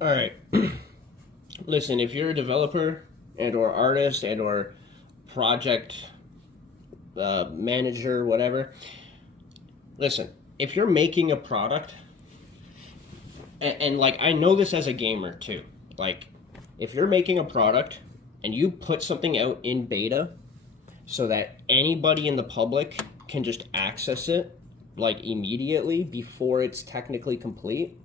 All right. Listen, if you're a developer and or artist and or project manager, whatever, listen, if you're making a product, and like I know this as a gamer too, like if you're making a product and you put something out in beta so that anybody in the public can just access it like immediately before it's technically complete,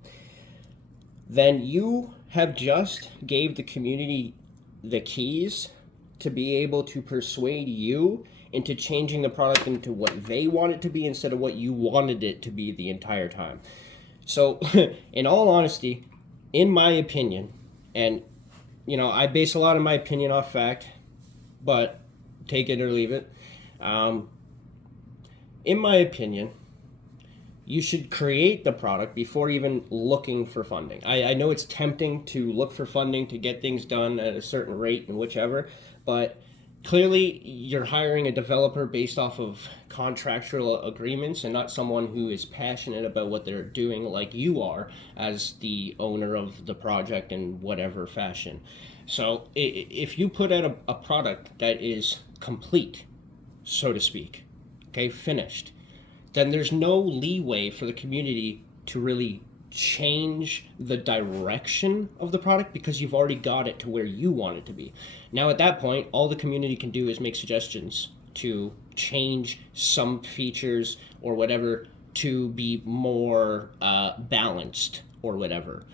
then you have just gave the community the keys to be able to persuade you into changing the product into what they want it to be instead of what you wanted it to be the entire time. So, in all honesty, in my opinion, and I base a lot of my opinion off fact, but take it or leave it. Um, in my opinion, you should create the product before even looking for funding. I know it's tempting to look for funding to get things done at a certain rate and whichever, but clearly you're hiring a developer based off of contractual agreements and not someone who is passionate about what they're doing like you are as the owner of the project in whatever fashion. So if you put out a product that is complete, so to speak, okay, finished, then there's no leeway for the community to really change the direction of the product because you've already got it to where you want it to be. Now, at that point, all the community can do is make suggestions to change some features or whatever to be more balanced or whatever.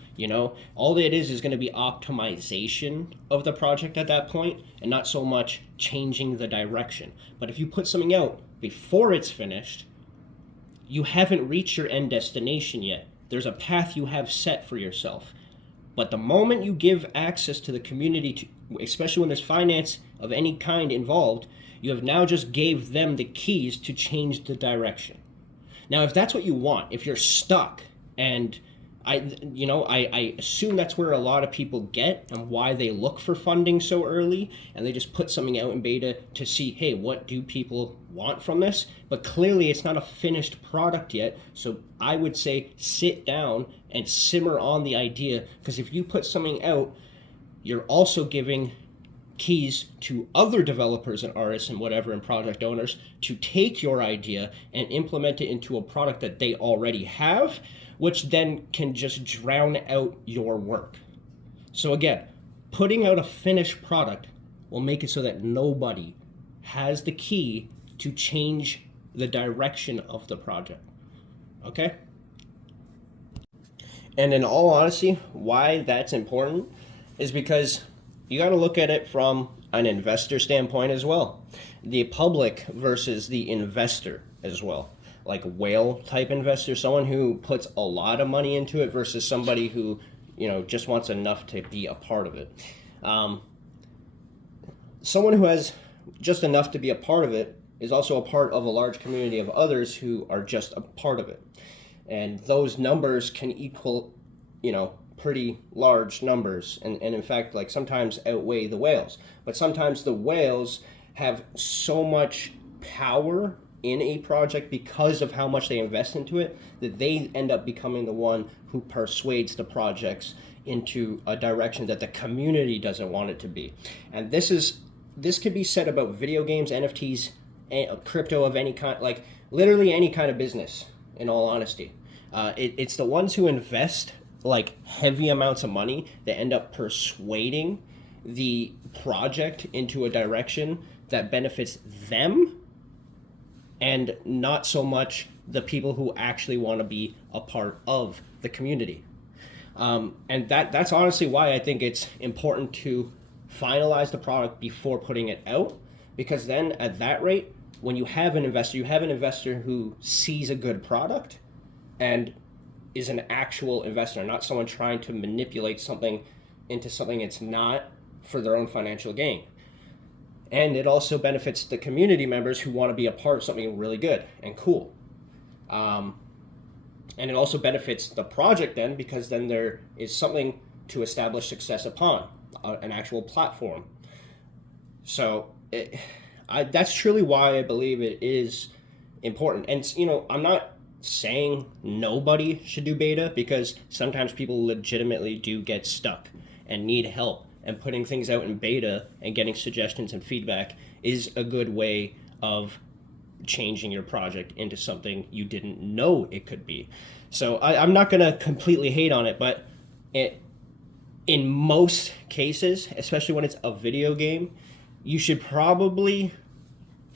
All it is going to be optimization of the project at that point and not so much changing the direction. But if you put something out before it's finished, you haven't reached your end destination yet. There's a path you have set for yourself. But the moment you give access to the community, especially when there's finance of any kind involved, you have now just gave them the keys to change the direction. Now, if that's what you want, if you're stuck, and I assume that's where a lot of people get and why they look for funding so early, and they just put something out in beta to see, hey, what do people want from this? But clearly, it's not a finished product yet. So I would say sit down and simmer on the idea, because if you put something out, you're also giving keys to other developers and artists and whatever and project owners to take your idea and implement it into a product that they already have, which then can just drown out your work. So again, putting out a finished product will make it so that nobody has the key to change the direction of the project. Okay? And in all honesty, why that's important is because you got to look at it from an investor standpoint as well. The public versus the investor as well. Like whale type investor, someone who puts a lot of money into it versus somebody who, just wants enough to be a part of it. Someone who has just enough to be a part of it is also a part of a large community of others who are just a part of it. And those numbers can equal, pretty large numbers, and in fact, like sometimes outweigh the whales. But sometimes the whales have so much power in a project because of how much they invest into it that they end up becoming the one who persuades the projects into a direction that the community doesn't want it to be. And this could be said about video games, NFTs, crypto of any kind, like literally any kind of business. In all honesty, it's the ones who invest like heavy amounts of money that end up persuading the project into a direction that benefits them and not so much the people who actually want to be a part of the community. And that's honestly why I think it's important to finalize the product before putting it out, because then at that rate, when you have an investor who sees a good product and is an actual investor, not someone trying to manipulate something into something it's not for their own financial gain. And it also benefits the community members who want to be a part of something really good and cool. And it also benefits the project then, because then there is something to establish success upon, an actual platform. So that's truly why I believe it is important. And I'm not saying nobody should do beta, because sometimes people legitimately do get stuck and need help, and putting things out in beta and getting suggestions and feedback is a good way of changing your project into something you didn't know it could be. So I'm not going to completely hate on it, but in most cases, especially when it's a video game, you should probably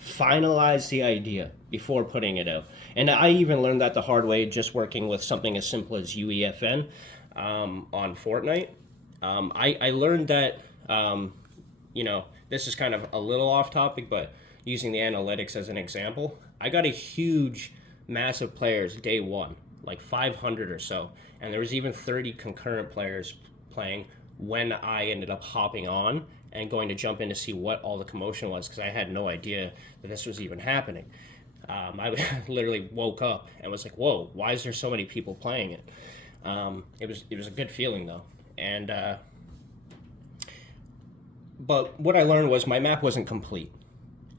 finalize the idea before putting it out. And I even learned that the hard way just working with something as simple as UEFN on Fortnite. I learned that, this is kind of a little off topic, but using the analytics as an example, I got a huge, massive players day one, like 500 or so. And there was even 30 concurrent players playing when I ended up hopping on and going to jump in to see what all the commotion was, because I had no idea that this was even happening. I literally woke up and was like, "Whoa, why is there so many people playing it?" It was a good feeling though, and but what I learned was my map wasn't complete,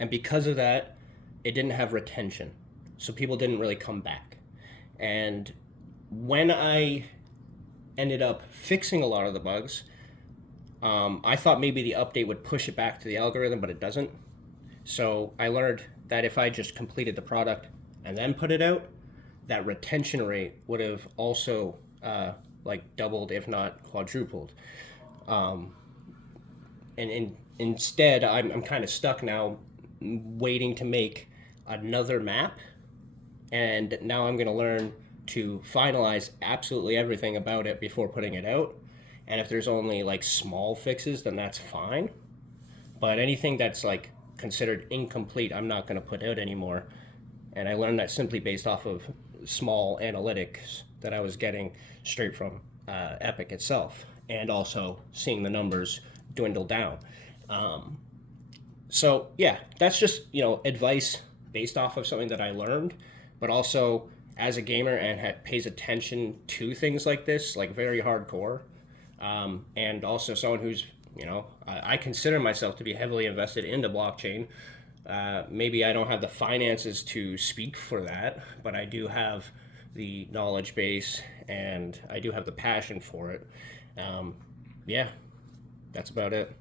and because of that, it didn't have retention, so people didn't really come back. And when I ended up fixing a lot of the bugs, I thought maybe the update would push it back to the algorithm, but it doesn't. So I learned that if I just completed the product and then put it out, that retention rate would have also doubled, if not quadrupled. And instead, I'm kind of stuck now, waiting to make another map, and now I'm going to learn to finalize absolutely everything about it before putting it out. And if there's only like small fixes, then that's fine. But anything that's like considered incomplete, I'm not going to put out anymore. And I learned that simply based off of small analytics that I was getting straight from Epic itself, and also seeing the numbers dwindle down. So yeah, that's just advice based off of something that I learned, but also as a gamer and pays attention to things like this, like very hardcore, and also someone who's I consider myself to be heavily invested into blockchain. Maybe I don't have the finances to speak for that, but I do have the knowledge base and I do have the passion for it. Yeah, that's about it.